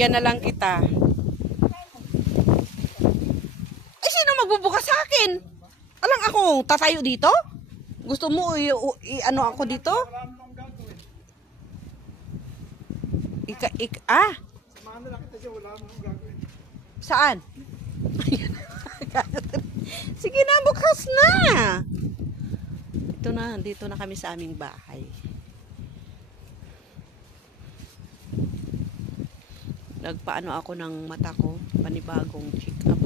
bibigyan na lang kita. Ay, sino magbubukas sa akin? Alang ako, tatayo dito? Gusto mo ano ako dito? Samahan na lang kita dyan, wala namang gagawin. Saan? Sige na, bukas na. Ito na, dito na kami sa aming bahay. Nagpaano ako ng mata ko, panibagong check-up.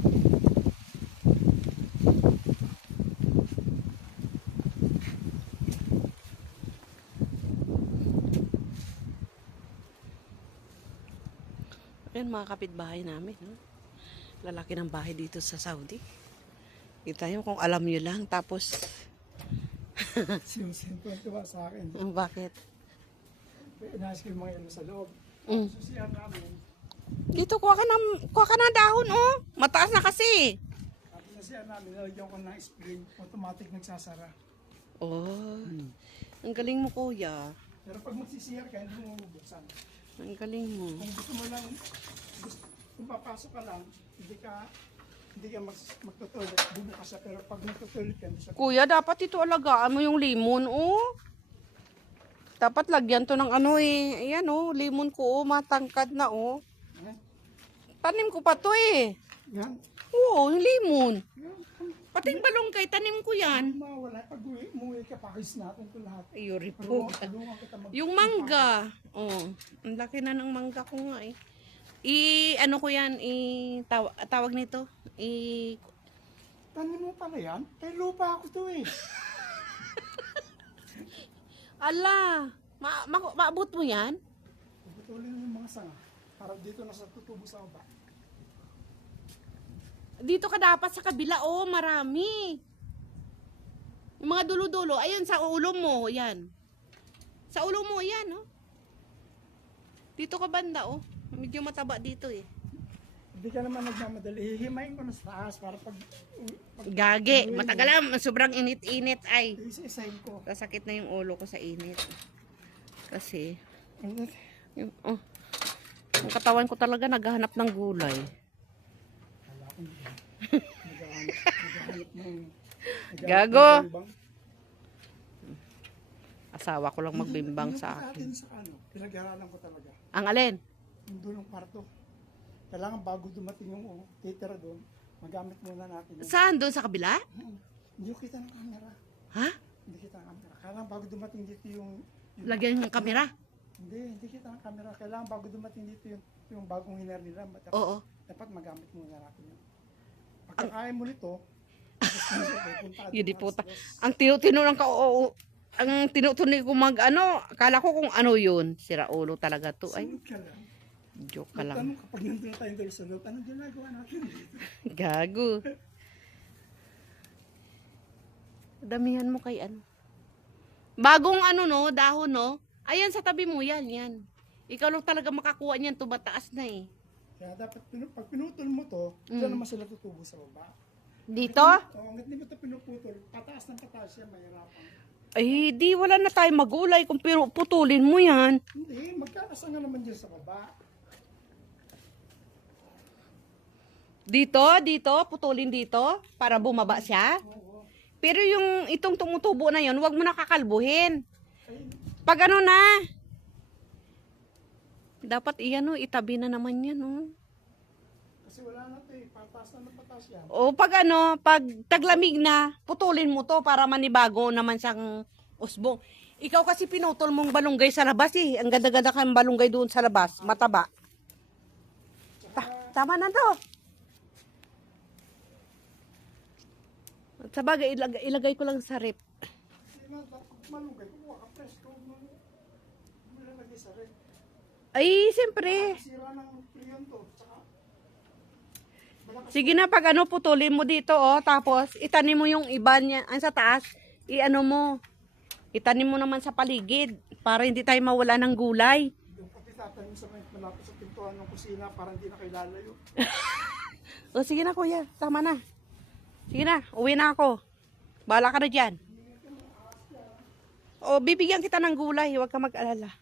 Ayan mga kapitbahay namin. No? Lalaki ng bahay dito sa Saudi. Kita nyo kung alam nyo lang. Tapos, Tuwa sa akin. bakit? Inayos ko yung mga ilo sa loob. Mm. Susihan namin. Dito, kuha ka na dahon, oh. Mataas na kasi. Tapos nasihan namin, nalagyan ko ng spring. Automatic nagsasara. Oh, ang galing mo, kuya. Pero pag magsisihar ka, hindi mo mabubuksan. Ang galing mo. Kung gusto mo lang, kung papasok ka lang, hindi ka magtutulit, bubukas siya. Pero pag magtutulit ka, hindi siya. Kuya, dapat ito alagaan mo yung limon, oh. Dapat lagyan to ng ano eh. Ayan, oh, limon ko, oh, matangkad na, oh. Eh? Tanim ko pa to eh. Yan. Oo, yung limon. Yan. Pating balonggay, tanim ko yan. Hindi mawala. Pag umuwi ka, pakis natin ito lahat. Ayuri po. Tulungan kita Yung mangga. Oh, ang laki na ng mangga ko nga eh. Ano ko yan, tawag nito. Tanim mo pala yan? Eh, lupa ako to eh. Ala, maabot mo yan? Puputulin mo yung mga sanga. Para dito na sa tutubo sa baba. Dito ka dapat sa kabila, oh, marami. Yung mga dulo-dulo, ayun sa ulo mo, yan. Sa ulo mo, yan, oh. Dito ka banda, oh. Medyo mataba dito, eh. Hindi ka naman nagmamadali. Hihimayin ko na sa taas para pag Gagi, matagal lang, sobrang init-init, ay. isa-isahin ko. Sasakit na yung ulo ko sa init. Kasi, Init. yung katawan ko talaga naghahanap ng gulay. Wala akong naghahanap ng... Gago. ng bimbang. Asawa ko lang magbimbang Yung sa akin. sa ano, pinag-aralan ko talaga. Ang alin? Yung dulong kwarto. Kailangan bago dumating yung titira doon, magamit muna natin yun. Saan? Doon sa kabila? Hindi ko kita ng camera. Ha? Hindi kita ng camera. Kailangan bago dumating dito yung Lagyan ng kamera? hindi kita ng camera. Kailangan bago dumating dito yung bagong hiner nila. Oo. Dapat magamit muna natin yun. Pagkakaya mo nito, Yun di puta. Ang tinutunan ka, ang tinutunan ko ano, akala ko kung ano yun. Sira ulo talaga to. Ay, sunod ka lang. joke ka lang. Tanong kapag nandun na tayong dali sa loob, anong ginagawa natin dito? Gago. Damihan mo kay ano. Bagong ano no, dahon no. Ayan sa tabi mo yan, yan. Ikaw lang talaga makakuha niyan, tumataas na eh. Kaya dapat, pag pinutol mo to, dyan naman sila tutubo sa baba. Dito? Hanggat hindi mo ito pinuputol, pataas ng pataas yan, mahirapan. Ay, di wala na tayo magulay kung putulin mo yan. Hindi, magkakasa nga naman dyan sa baba. Dito, putulin dito para bumaba siya. Oo. Pero yung itong tumutubo na yon, wag mo nakakalbuhin. Ay, Pag ano na, dapat iyan itabi na naman yan kasi wala na ito eh, pataas na ng pataas yan. O pag ano, pag taglamig na, putulin mo to para manibago naman siyang usbong. Ikaw kasi pinutol mong balunggay sa labas eh. Ang ganda-ganda kang balunggay doon sa labas, mataba. Tama na to. At sa bagay, ilagay ko lang sa rep. Kasi malugay, kumuha ka presko, mo nilalagay sa red. Ay, siyempre. Sira ng priyon to, tsaka Sige na, pag ano, putulin mo dito, tapos itanim mo yung iba niya, ang sa taas, i-ano mo, itanim mo naman sa paligid, para hindi tayo mawala ng gulay. yung pati tatanim sa malapit sa pintuan ng kusina para hindi na kayo lalayo. O, sige na kuya, tama na. Sige na, uwi na ako. Bahala ka na dyan. O, bibigyan kita ng gulay, huwag ka mag-alala.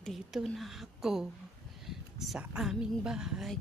Dito na ako sa aming bahay.